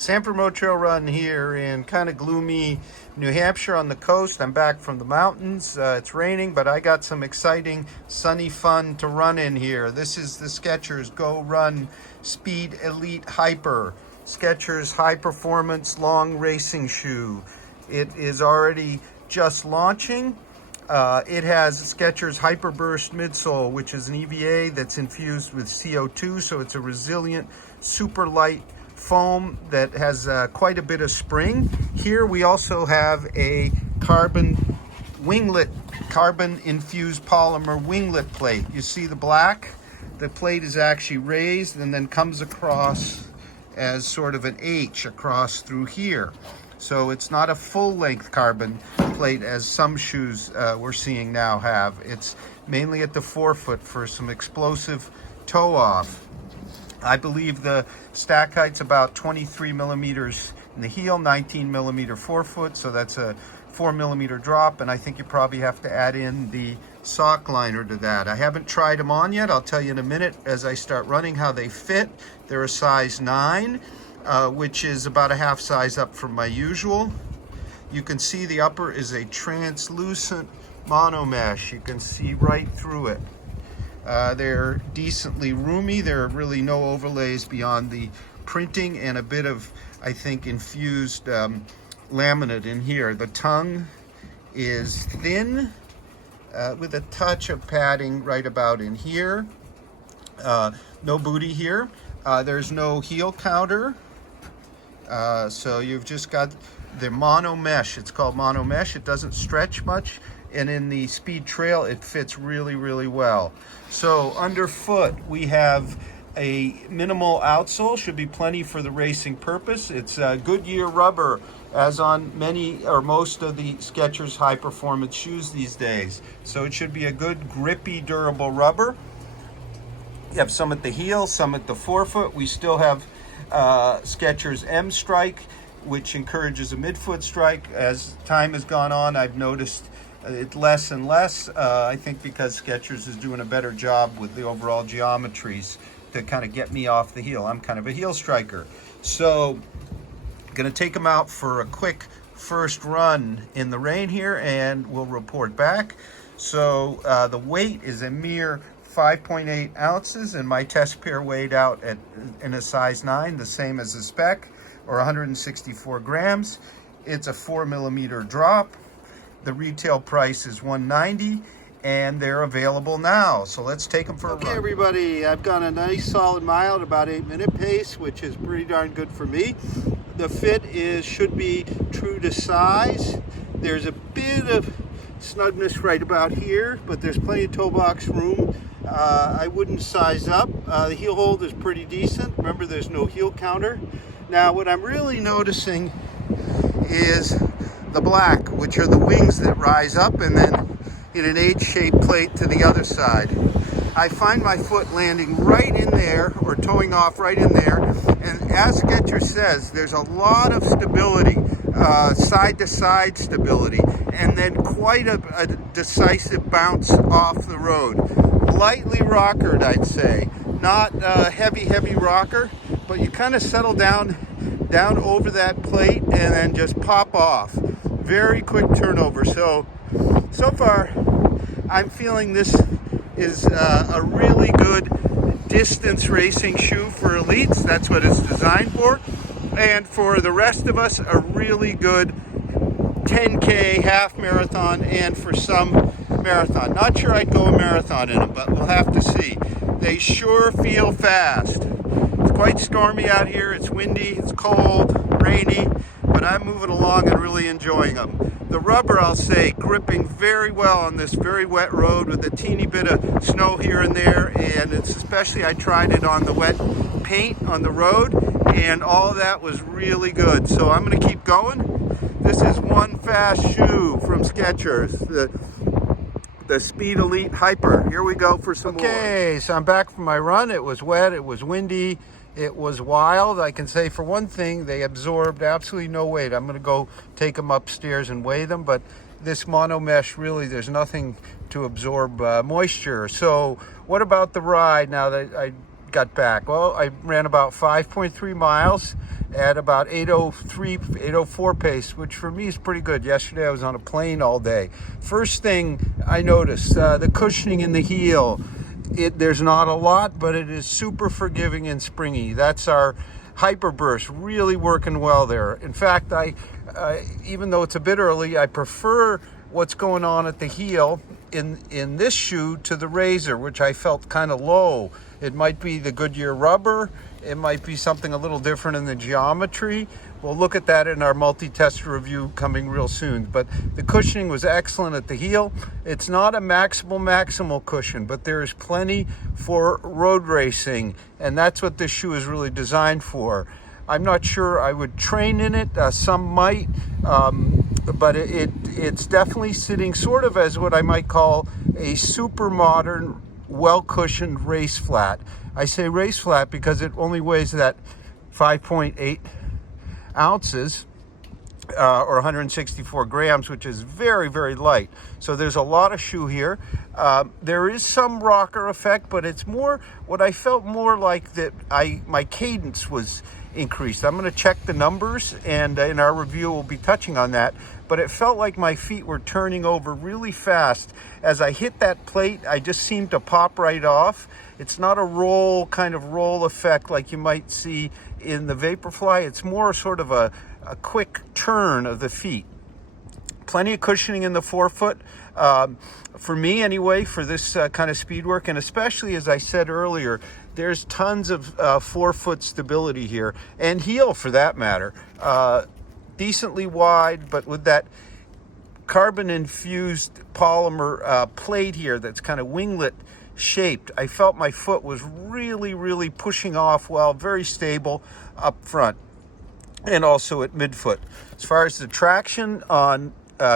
Sanford Motor Trail run here in kind of gloomy New Hampshire on the coast. I'm back from the mountains. It's raining, but I got some exciting sunny fun to run in here. This is the Skechers Go Run Speed Elite Hyper. Skechers high performance long racing shoe. It is already just launching. It has Skechers Hyperburst midsole, which is an EVA that's infused with CO2, so it's a resilient, super light foam that has quite a bit of spring. Here we also have a carbon winglet, carbon infused polymer winglet plate. You see the black? The plate is actually raised and then comes across as sort of an H across through here. So it's not a full length carbon plate as some shoes we're seeing now have. It's mainly at the forefoot for some explosive toe off. I believe the stack height's about 23 millimeters in the heel, 19 millimeter forefoot, so that's a 4 millimeter drop, and I think you probably have to add in the sock liner to that. I haven't tried them on yet. I'll tell you in a minute as I start running how they fit. They're a size 9, which is about a half size up from my usual. You can see the upper is a translucent mono mesh. You can see right through it. They're decently roomy. There are really no overlays beyond the printing and a bit of, I think, infused laminate in here. The tongue is thin with a touch of padding right about in here. No booty here. There's no heel counter. So you've just got the mono mesh. It's called mono mesh. It doesn't stretch much. And in the Speed Trail, it fits really, really well. So underfoot, we have a minimal outsole, should be plenty for the racing purpose. It's Goodyear rubber, as on many or most of the Skechers high performance shoes these days. So it should be a good, grippy, durable rubber. You have some at the heel, some at the forefoot. We still have Skechers M Strike, which encourages a midfoot strike. As time has gone on, I've noticed it less and less, I think because Skechers is doing a better job with the overall geometries to kind of get me off the heel. I'm kind of a heel striker. So I'm gonna take them out for a quick first run in the rain here and we'll report back. So the weight is a mere 5.8 ounces and my test pair weighed out in a size 9, the same as the spec, or 164 grams. It's a 4 millimeter drop. The retail price is $190 and they're available now. So let's take them for a run. Okay, everybody, I've got a nice solid mile at about 8-minute pace, which is pretty darn good for me. The fit should be true to size. There's a bit of snugness right about here, but there's plenty of toe box room. I wouldn't size up. The heel hold is pretty decent. Remember, there's no heel counter. Now, what I'm really noticing is the black, which are the wings that rise up and then in an H-shaped plate to the other side. I find my foot landing right in there or toeing off right in there, and as Skechers says, there's a lot of stability, side to side stability, and then quite a decisive bounce off the road. Lightly rockered, I'd say. Not a heavy rocker, but you kind of settle down over that plate and then just pop off. Very quick turnover. So far I'm feeling this is a really good distance racing shoe for elites. That's what it's designed for. And for the rest of us, a really good 10K, half marathon, and for some marathon. Not sure I'd go a marathon in them, but we'll have to see. They sure feel fast. It's quite stormy out here. It's windy, it's cold, rainy, but I'm moving along and really enjoying them. The rubber, I'll say, gripping very well on this very wet road with a teeny bit of snow here and there, and it's especially, I tried it on the wet paint on the road, and all of that was really good. So I'm going to keep going. This is one fast shoe from Skechers, the Speed Elite Hyper. Here we go for some more. Okay, so I'm back from my run. It was wet, it was windy, it was wild. I can say for one thing, they absorbed absolutely no weight. I'm gonna go take them upstairs and weigh them, but this mono mesh, really, there's nothing to absorb moisture. So what about the ride now that I got back? Well, I ran about 5.3 miles at about 8:03, 8:04 pace, which for me is pretty good. Yesterday I was on a plane all day. First thing I noticed, the cushioning in the heel. There's not a lot, but it is super forgiving and springy. That's our Hyperburst, really working well there. In fact, even though it's a bit early, I prefer what's going on at the heel in this shoe to the Razor, which I felt kind of low. It might be the Goodyear rubber. It might be something a little different in the geometry. We'll look at that in our multi-tester review coming real soon. But the cushioning was excellent at the heel. It's not a maximal cushion, but there is plenty for road racing, and that's what this shoe is really designed for. I'm not sure I would train in it. Some might, but it's definitely sitting sort of as what I might call a super modern, well-cushioned race flat. I say race flat because it only weighs that 5.8 ounces or 164 grams, which is very, very light. So there's a lot of shoe here. There is some rocker effect, but it's more what I felt more like that my cadence was increased. I'm going to check the numbers, and in our review we'll be touching on that, but it felt like my feet were turning over really fast. As I hit that plate, I just seemed to pop right off. It's not a roll effect like you might see in the Vaporfly. It's more sort of a quick turn of the feet. Plenty of cushioning in the forefoot. For me anyway, for this kind of speed work, and especially as I said earlier, there's tons of forefoot stability here, and heel for that matter. Decently wide, but with that carbon infused polymer plate here that's kind of winglet shaped, I felt my foot was really, really pushing off well, very stable up front and also at midfoot. As far as the traction on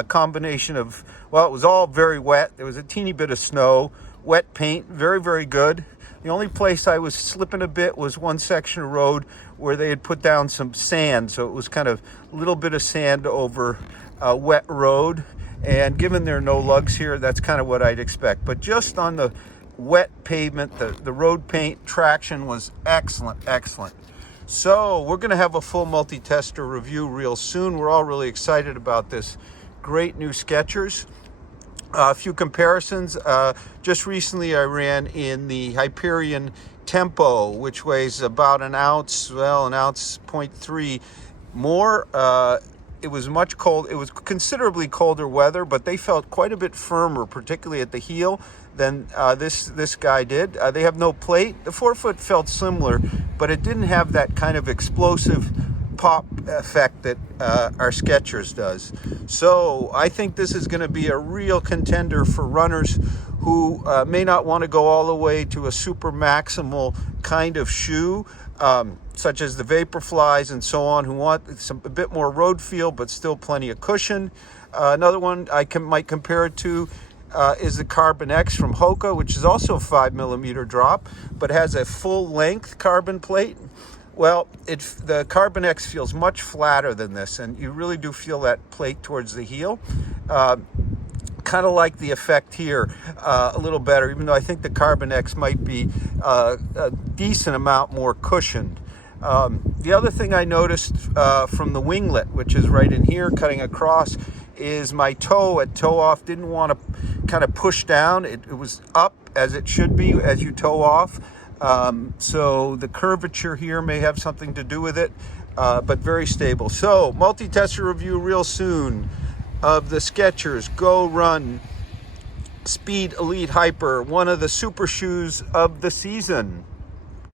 combination of, well, it was all very wet. There was a teeny bit of snow, wet paint, very, very good. The only place I was slipping a bit was one section of road where they had put down some sand. So it was kind of a little bit of sand over a wet road. And given there are no lugs here, that's kind of what I'd expect. But just on the wet pavement, the road paint traction was excellent, excellent. So we're going to have a full multi-tester review real soon. We're all really excited about this great new Skechers. A few comparisons. Just recently I ran in the Hyperion Tempo, which weighs about an ounce, well, an ounce 0.3 more. It was much cold. It was considerably colder weather, but they felt quite a bit firmer, particularly at the heel, than this guy did. They have no plate. The forefoot felt similar, but it didn't have that kind of explosive pop effect that our Skechers does. So I think this is going to be a real contender for runners who may not want to go all the way to a super maximal kind of shoe, such as the Vaporflies and so on, who want a bit more road feel but still plenty of cushion. Another one I might compare it to is the Carbon X from Hoka, which is also a 5mm drop, but has a full length carbon plate. Well, the Carbon X feels much flatter than this, and you really do feel that plate towards the heel. Kind of like the effect here a little better, even though I think the Carbon X might be a decent amount more cushioned. The other thing I noticed from the winglet, which is right in here cutting across, is my toe at toe off didn't want to kind of push down. It was up as it should be as you toe off. So the curvature here may have something to do with it, but very stable. So multi-tester review real soon of the Skechers Go Run Speed Elite Hyper, one of the super shoes of the season.